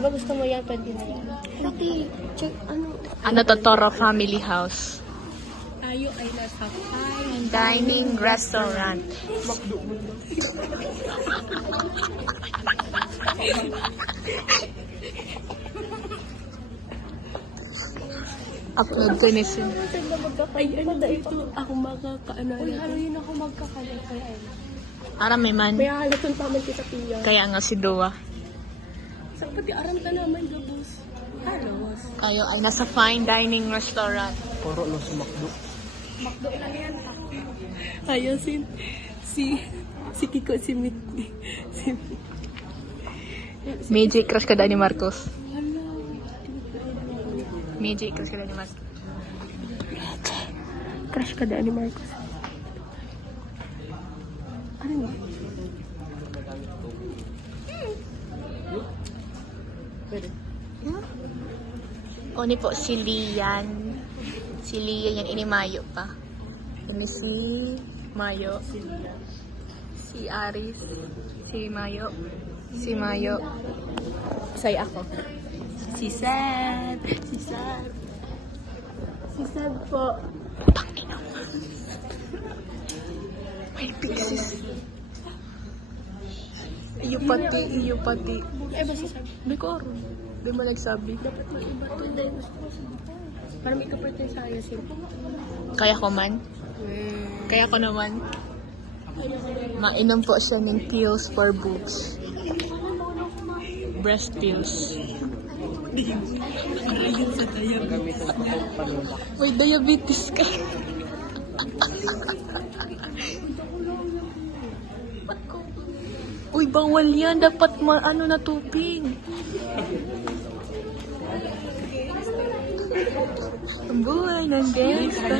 Di ba gusto mo yan? Pwede na yan. Okay, check ano. Ano to, Toro Family House. Tayo ay nasa fine Dining restaurant. Upload ko ni Sin. Ay, ano dito? Ako makakaano. Uy, haluin ako magkakalit. Kaya ay. Aram may man. May halaton pa man kita piya. Kaya nga si Dua. Sa pati aram ka naman, gabos. Halos. Kayo ay nasa fine dining restaurant. Puro lo sa McDo. Makdo lang yan. Ayaw si Kiko, si Mitty. Magic crush ka ni Marcos. Magic crush ka ni Marcos. Crush ka daan ni Marcos. Ano nga? O ni po si Lian. Si Lian yan, ini Mayo pa. Ini si Mayo. Si Aris. Si Mayo. Si Mayo. Say ako. Si Sad. Si Sad. Si Sad po. Tangina mo. May pieces. Iyo pati. Eh, basta sabi. Di ko aron. Di mo nagsabi. Dapat mag-iba to. Dahil gusto ko sa buhay. Para may kapatid sa ayasin. Kaya ko man. Kaya ko naman. Mainom po siya ng pills for boobs. Breast pills. Gamit ang panula. May diabetes ka. Uy, bawal yan. Dapat na tuping. Ang buhay ng gangsta.